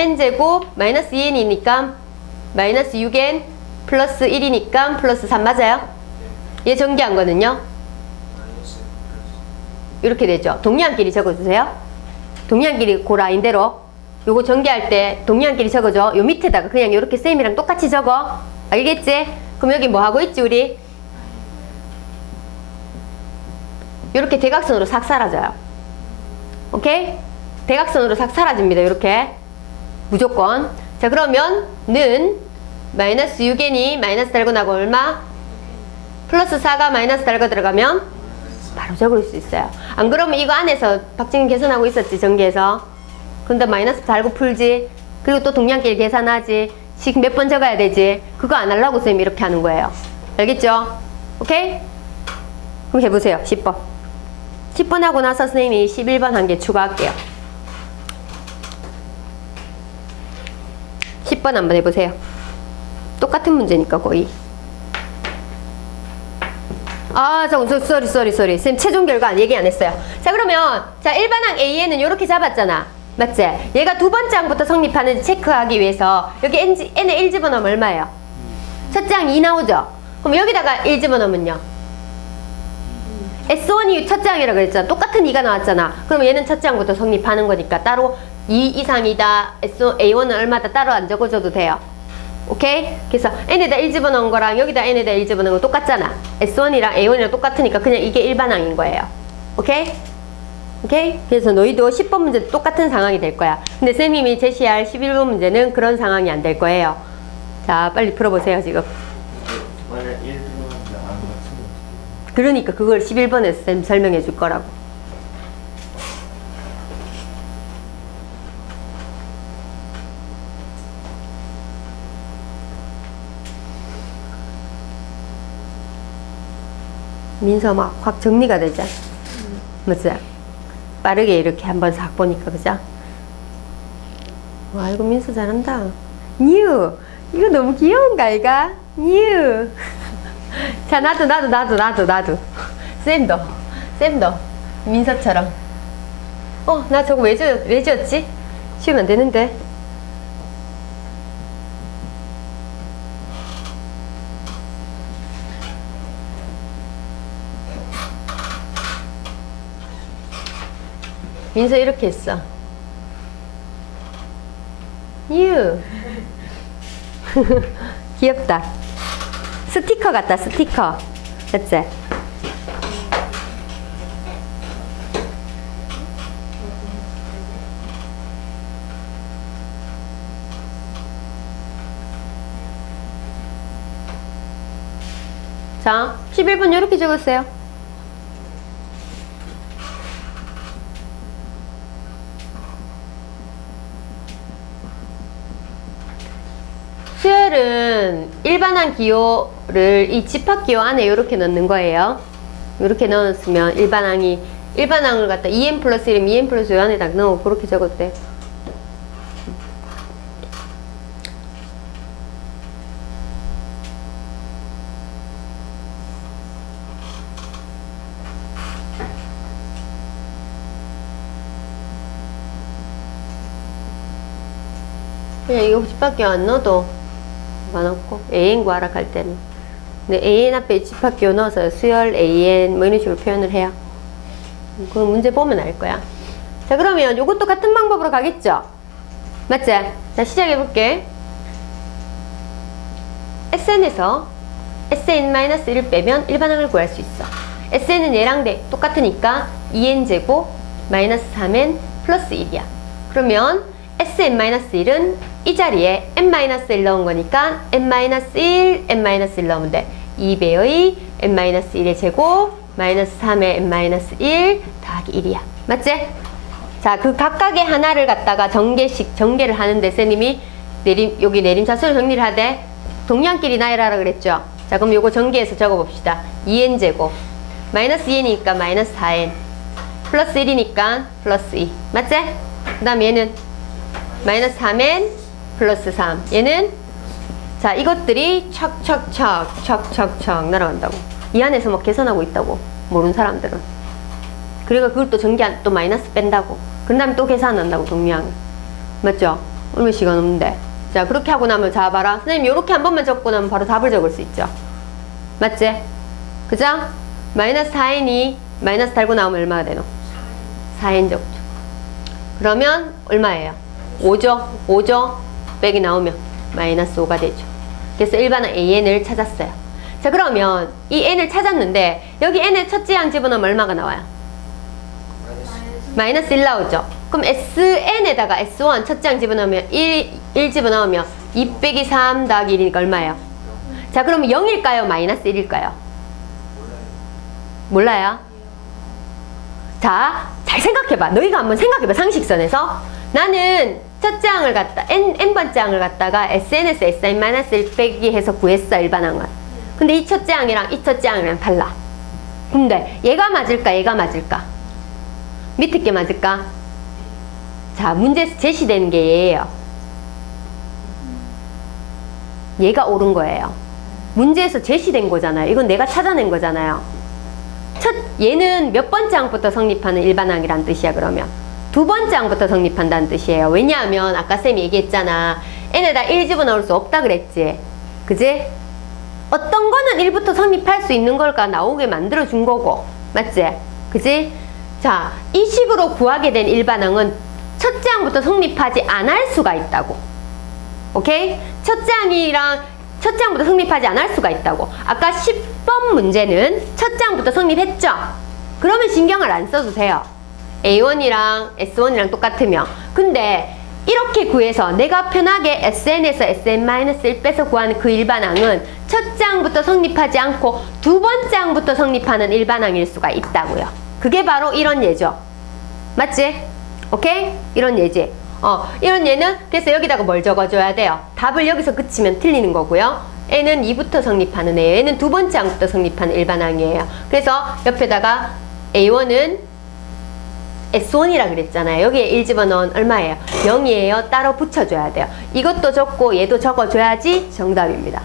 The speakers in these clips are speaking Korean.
3n제곱 마이너스 2n이니까 마이너스 6n 플러스 1이니까 플러스 3 맞아요? 얘 전개한 거는요? 이렇게 되죠. 동량끼리 적어주세요. 동량끼리 그 라인대로 요거 전개할 때 동량끼리 적어줘. 요 밑에다가 그냥 이렇게 쌤이랑 똑같이 적어. 알겠지? 그럼 여기 뭐 하고 있지 우리? 이렇게 대각선으로 싹 사라져요. 오케이? 대각선으로 싹 사라집니다. 이렇게 무조건. 자 그러면 는 마이너스 6n이 마이너스 달고 나고 얼마? 플러스 4가 마이너스 달고 들어가면 바로 적을 수 있어요. 안 그러면 이거 안에서 박진이 계산하고 있었지 전개해서. 근데 마이너스 달고 풀지. 그리고 또 동량끼리 계산하지. 식 몇 번 적어야 되지. 그거 안 하려고 쌤이 이렇게 하는 거예요. 알겠죠? 오케이? 그럼 해보세요. 10번. 10번 하고 나서 선생님이 11번 한 개 추가할게요. 10번 한번 해보세요. 똑같은 문제니까 거의. 아, 쏘리. 쌤 최종 결과 얘기 안 했어요. 자, 그러면 자 일반항 AN은 이렇게 잡았잖아. 맞지? 얘가 두 번째 항부터 성립하는지 체크하기 위해서 여기 n에 1 집어넣으면 얼마예요? 첫째 항 2 나오죠? 그럼 여기다가 1 집어넣으면요? S1이 첫째 항이라고 그랬잖아. 똑같은 2가 나왔잖아. 그럼 얘는 첫째 항부터 성립하는 거니까 따로 2 이상이다. A1은 얼마다 따로 안 적어줘도 돼요. 오케이? 그래서 n에다 1 집어넣은 거랑 여기다 n에다 1 집어넣은 거 똑같잖아. S1이랑 A1이랑 똑같으니까 그냥 이게 일반항인 거예요. 오케이? 오케이? 그래서 너희도 10번 문제도 똑같은 상황이 될 거야. 근데 쌤님이 제시할 11번 문제는 그런 상황이 안 될 거예요. 자, 빨리 풀어보세요, 지금. 그러니까 그걸 11번에서 쌤 설명해 줄 거라고. 민서 막 확 정리가 되죠? 맞지? 빠르게 이렇게 한번 싹 보니까, 그죠? 와, 이거 민서 잘한다. 뉴! 이거 너무 귀여운가, 이가? 뉴! 자, 나도. 쌤도. 민서처럼. 나 저거 왜 지었지? 지우면 안 되는데. 민서 이렇게 했어. 뉴. 귀엽다. 스티커 같다, 스티커. 됐지? 자, 11번 이렇게 적었어요. 수열은 일반항 기호를 이 집합기호 안에 이렇게 넣는 거예요. 이렇게 넣었으면 일반항을 갖다 2n 플러스 1이면 2n 플러스 2 안에다 넣어. 그렇게 적었대. 그냥 이거 집합기호 안 넣어도 넣고 AN 구하라 할 때는. 근데 AN 앞에 집합기호 넣어서 수열 AN 뭐 이런 식으로 표현을 해요. 그럼 문제 보면 알 거야. 자, 그러면 이것도 같은 방법으로 가겠죠? 맞지? 자, 시작해볼게. SN에서 SN-1을 빼면 일반항을 구할 수 있어. SN은 얘랑 똑같으니까 2n제곱 마이너스 3n 플러스 1이야. 그러면 SN-1은 이 자리에 n-1 넣은 거니까 n-1, n-1 넣으면 돼. 2배의 n-1의 제곱 마이너스 3의 n-1 더하기 1이야. 맞지? 자, 그 각각의 하나를 갖다가 전개를 하는데 쌤님이 여기 내림차수를 정리를 하되 동량끼리 나열하라 그랬죠? 자, 그럼 요거 전개해서 적어봅시다. 2n제곱 마이너스 2n이니까 마이너스 4n 플러스 1이니까 플러스 2 맞지? 그 다음 얘는 마이너스 3n 플러스 3 얘는 자 이것들이 척 날아간다고. 이 안에서 막 계산하고 있다고 모르는 사람들은. 그리고 그걸 또 전개 또 마이너스 뺀다고. 그 다음에 또 계산한다고 동량을. 맞죠? 얼마 시간 없는데. 자, 그렇게 하고 나면 자 봐라. 선생님 요렇게 한 번만 적고 나면 바로 답을 적을 수 있죠. 맞지? 그죠? 마이너스 4n이 마이너스 달고 나오면 얼마가 되노? 4n 적죠. 그러면 얼마예요? 5죠? 5죠? 빼기 나오면 마이너스 5가 되죠. 그래서 일반항 an을 찾았어요. 자, 그러면 이 n을 찾았는데 여기 n의 첫째 양 집어넣으면 얼마가 나와요? 마이너스 1 나오죠. 그럼 sn에다가 s1 첫째 양 집어넣으면 1 집어넣으면 2 빼기 3 더하기 1이니까 얼마예요? 자, 그러면 0일까요? 마이너스 1일까요? 몰라요? 자, 잘 생각해봐. 너희가 한번 생각해봐. 상식선에서. 나는 첫째 항을 갖다 n번째 항을 갖다가 sn에서 sin-1 빼기 해서 구했어. 일반항은. 근데 이 첫째 항이랑 이 첫째 항이랑 달라. 근데 얘가 맞을까? 얘가 맞을까? 밑에 게 맞을까? 자, 문제에서 제시되는 게 얘예요. 얘가 옳은 거예요. 문제에서 제시된 거잖아요. 이건 내가 찾아낸 거잖아요. 얘는 몇 번째 항부터 성립하는 일반항이란 뜻이야. 그러면 두 번째 항부터 성립한다는 뜻이에요. 왜냐하면 아까 쌤이 얘기했잖아. n에다 1 집어넣을 수 없다 그랬지. 그지? 어떤 거는 1부터 성립할 수 있는 걸까 나오게 만들어준 거고. 맞지? 그지? 자, 이 식으로 구하게 된 일반항은 첫째 항부터 성립하지 않을 수가 있다고. 오케이? 첫째 항부터 성립하지 않을 수가 있다고. 아까 10번 문제는 첫째 항부터 성립했죠? 그러면 신경을 안 써도 돼요. A1이랑 S1이랑 똑같으면. 근데 이렇게 구해서 내가 편하게 SN에서 SN-1 빼서 구하는 그 일반항은 첫째 항부터 성립하지 않고 두 번째 항부터 성립하는 일반항일 수가 있다고요. 그게 바로 이런 예죠. 맞지? 오케이? 이런 예지. 이런 예는 그래서 여기다가 뭘 적어줘야 돼요? 답을 여기서 그치면 틀리는 거고요. n은 2부터 성립하는 애예요. 얘는 두 번째 항부터 성립하는 일반항이에요. 그래서 옆에다가 A1은 S1이라 그랬잖아요. 여기에 1 집어넣은 얼마예요? 0이에요. 따로 붙여줘야 돼요. 이것도 적고 얘도 적어줘야지 정답입니다.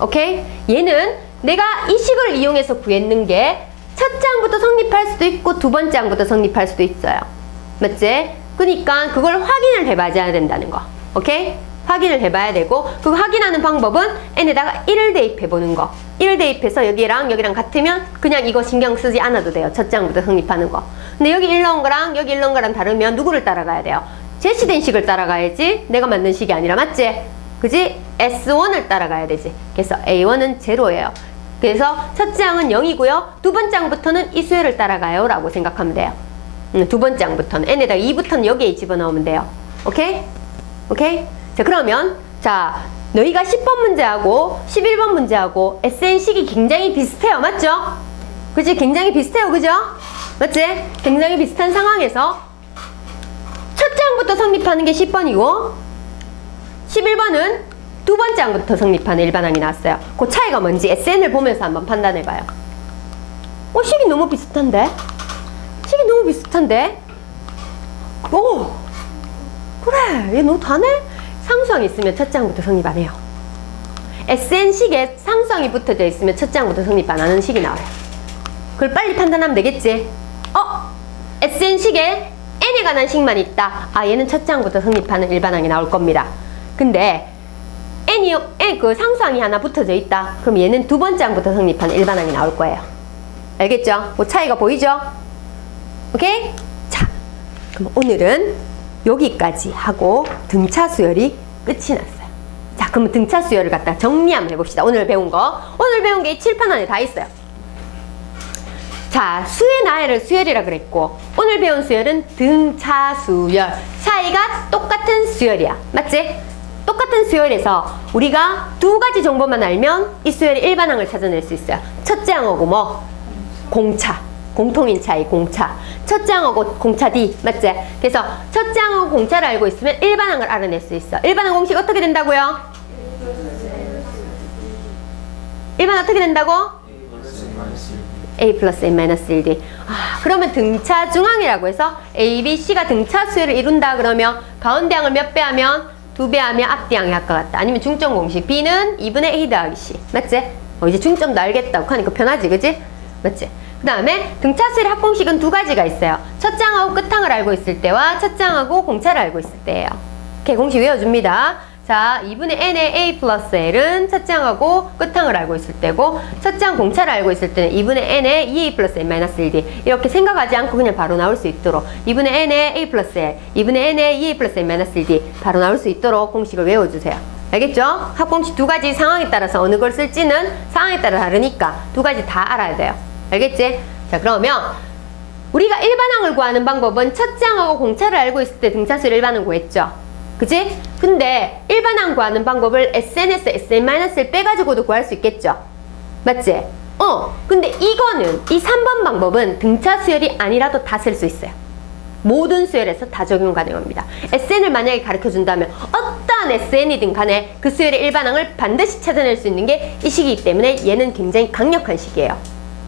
오케이? 얘는 내가 이 식을 이용해서 구했는 게 첫째 항부터 성립할 수도 있고 두 번째 항부터 성립할 수도 있어요. 맞지? 그러니까 그걸 확인을 해봐야 된다는 거. 오케이? 확인을 해봐야 되고 그 확인하는 방법은 n에다가 1을 대입해보는 거. 1을 대입해서 여기랑 같으면 그냥 이거 신경 쓰지 않아도 돼요. 첫째 항부터 성립하는 거. 근데 여기 1 넣은 거랑 여기 1 넣은 거랑 다르면 누구를 따라가야 돼요? 제시된 식을 따라가야지 내가 만든 식이 아니라. 맞지? 그지? S1을 따라가야 되지. 그래서 A1은 0예요. 그래서 첫째 항은 0이고요. 두 번째 항부터는 이 수열을 따라가요 라고 생각하면 돼요. 두 번째 항부터는 n에다가 2부터는 여기에 집어넣으면 돼요. 오케이? 오케이? 자, 그러면 자, 너희가 10번 문제하고 11번 문제하고 SN식이 굉장히 비슷해요. 맞죠? 그치? 굉장히 비슷해요. 그죠? 맞지? 굉장히 비슷한 상황에서 첫째 항부터 성립하는 게 10번이고 11번은 두 번째 항부터 성립하는 일반항이 나왔어요. 그 차이가 뭔지 SN을 보면서 한번 판단해봐요. 식이 너무 비슷한데? 식이 너무 비슷한데? 오! 그래! 얘 너무 다네? 상수항이 있으면 첫째 항부터 성립 안 해요. SN식에 상수항이 붙어져 있으면 첫째 항부터 성립 안 하는 식이 나와요. 그걸 빨리 판단하면 되겠지? SN식에 n에 관한 식만 있다. 얘는 첫째 항부터 성립하는 일반항이 나올 겁니다. 근데 그 상수항이 하나 붙어져 있다. 그럼 얘는 두 번째 항부터 성립하는 일반항이 나올 거예요. 알겠죠? 뭐 차이가 보이죠? 오케이? 자, 그럼 오늘은 여기까지 하고 등차 수열이 끝이 났어요. 자, 그러면 등차 수열을 갖다 정리 한번 해봅시다. 오늘 배운 거. 오늘 배운 게 이 칠판 안에 다 있어요. 자, 수의 나열을 수열이라 그랬고 오늘 배운 수열은 등차 수열. 차이가 똑같은 수열이야. 맞지? 똑같은 수열에서 우리가 두 가지 정보만 알면 이 수열의 일반항을 찾아낼 수 있어요. 첫째 항하고 뭐? 공차. 공통인 차이, 공차. 첫째 항하고 공차 D. 맞지? 그래서 첫째 항하고 공차를 알고 있으면 일반항을 알아낼 수 있어. 일반항 공식 어떻게 된다고요? 일반항 어떻게 된다고? A 플러스 N-1D. 그러면 등차 중항이라고 해서 A, B, C가 등차 수열을 이룬다 그러면 가운데 항을 몇 배 하면? 2배 하면 앞뒤 항이 아까 같다. 아니면 중점 공식. B는 2분의 A 더하기 C. 맞지? 이제 중점도 알겠다고 하니까 편하지, 그지? 맞지? 그 다음에 등차 수열의 합공식은 두 가지가 있어요. 첫째 항하고 끝항을 알고 있을 때와 첫째 항하고 공차를 알고 있을 때예요. 오케이, 공식 외워줍니다. 자, 2분의 n의 a 플러스 l은 첫째 항하고 끝항을 알고 있을 때고, 첫째 항 공차를 알고 있을 때는 2분의 n의 2a 플러스 n 마이너스 1d. 이렇게 생각하지 않고 그냥 바로 나올 수 있도록 2분의 n의 a 플러스 l, 2분의 n의 2a 플러스 n 마이너스 1d 바로 나올 수 있도록 공식을 외워주세요. 알겠죠? 합공식 두 가지 상황에 따라서 어느 걸 쓸지는 상황에 따라 다르니까 두 가지 다 알아야 돼요. 알겠지? 자, 그러면 우리가 일반항을 구하는 방법은 첫째 항하고 공차를 알고 있을 때 등차수를 일반항 구했죠? 그치? 근데 일반항 구하는 방법을 SN에서 SN-1을 빼가지고도 구할 수 있겠죠? 맞지? 근데 이거는 이 3번 방법은 등차 수열이 아니라도 다 쓸 수 있어요. 모든 수열에서 다 적용 가능합니다. SN을 만약에 가르쳐준다면 어떠한 SN이든 간에 그 수열의 일반항을 반드시 찾아낼 수 있는 게 이 식이기 때문에 얘는 굉장히 강력한 식이에요.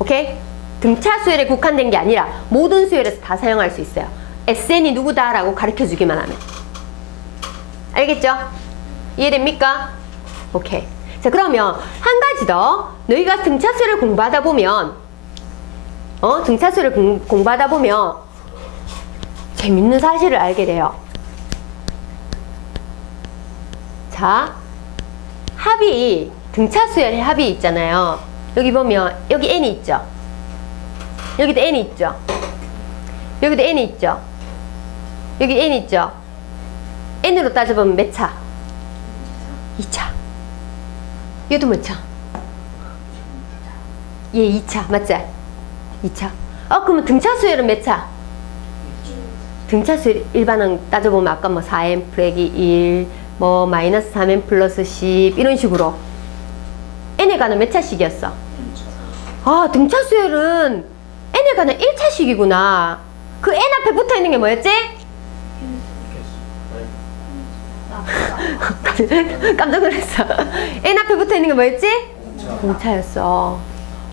오케이? 등차 수열에 국한된 게 아니라 모든 수열에서 다 사용할 수 있어요. SN이 누구다 라고 가르쳐주기만 하면. 알겠죠? 이해됩니까? 오케이. 자, 그러면 한 가지 더. 너희가 등차수를 공부하다 보면 등차수를 공부하다 보면 재밌는 사실을 알게 돼요. 자, 합이 등차수열의 합이 있잖아요. 여기 보면 여기 n이 있죠? 여기도 n이 있죠? 여기도 n이 있죠? 여기 n이 있죠? n으로 따져보면 몇 차? 2차. 얘도 몇 차? 얘 2차, 맞지? 2차. 그러면 등차수열은 몇 차? 등차수열 일반항 따져보면 아까 뭐 4n 플러스 1, 뭐 마이너스 3n 플러스 10 이런 식으로 n에 관한 몇 차씩이었어? 등차수열은 n에 관한 1차씩이구나. 그 n 앞에 붙어있는 게 뭐였지? 깜짝 놀랐어. n 앞에 붙어있는 게 뭐였지? 공차였어.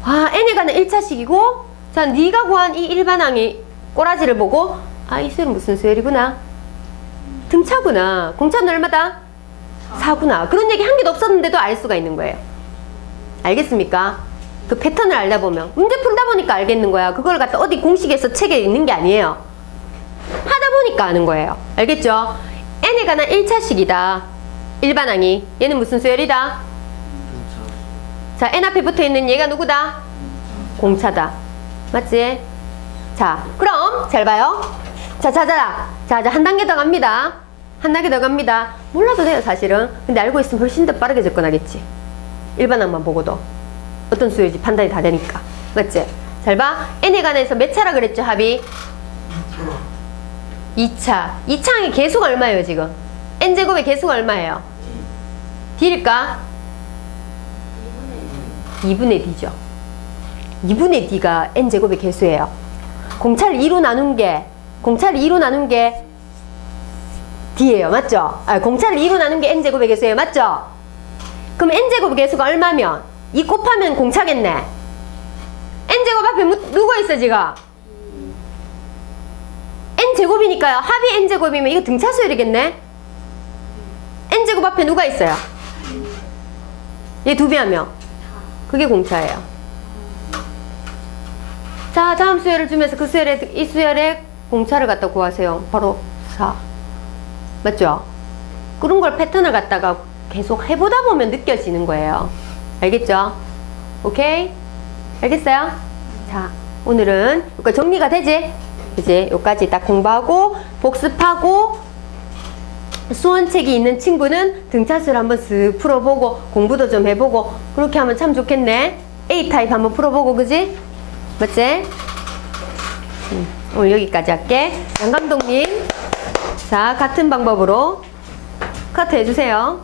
n에 관한 1차식이고, 자, 네가 구한 이 일반항의 꼬라지를 보고 이 수열은 무슨 수열이구나? 등차구나. 공차는 얼마다? 4구나. 그런 얘기 한 개도 없었는데도 알 수가 있는 거예요. 알겠습니까? 그 패턴을 알다 보면 문제 풀다 보니까 알겠는 거야. 그걸 갖다 어디 공식에서 책에 있는 게 아니에요. 하다 보니까 아는 거예요. 알겠죠? n에 관한 1차식이다. 일반항이. 얘는 무슨 수열이다? 자, n 앞에 붙어있는 얘가 누구다? 공차다. 맞지? 자, 그럼 잘 봐요. 자, 한 단계 더 갑니다. 한 단계 더 갑니다. 몰라도 돼요, 사실은. 근데 알고 있으면 훨씬 더 빠르게 접근하겠지. 일반항만 보고도 어떤 수열인지 판단이 다 되니까. 맞지? 잘 봐. n에 관해서 몇 차라 그랬죠, 합이? 2차. 2차항의 개수가 얼마예요, 지금? n제곱의 개수가 얼마예요? d일까? 2분의 d죠. 2분의 d가 n제곱의 개수예요. 공차를 2로 나눈 게 d예요. 맞죠? 공차를 2로 나눈 게 n제곱의 개수예요. 맞죠? 그럼 n제곱의 개수가 얼마면 2 곱하면 공차겠네. n제곱 앞에 누가 있어, 지금? n제곱이니까요. 합이 n제곱이면 이거 등차수열이겠네? n제곱 앞에 누가 있어요? 얘 2배 하면 그게 공차예요. 자, 다음 수열을 주면서 이 수열의 공차를 갖다 구하세요. 바로 4. 맞죠? 그런 걸 패턴을 갖다가 계속 해보다 보면 느껴지는 거예요. 알겠죠? 오케이? 알겠어요? 자, 오늘은 여기까지 정리가 되지? 이제 여기까지 딱 공부하고 복습하고 수원책이 있는 친구는 등차수를 한번 쓱 풀어보고 공부도 좀 해보고 그렇게 하면 참 좋겠네. A타입 한번 풀어보고, 그지? 맞지? 오늘 여기까지 할게. 양 감독님, 자, 같은 방법으로 카트 해주세요.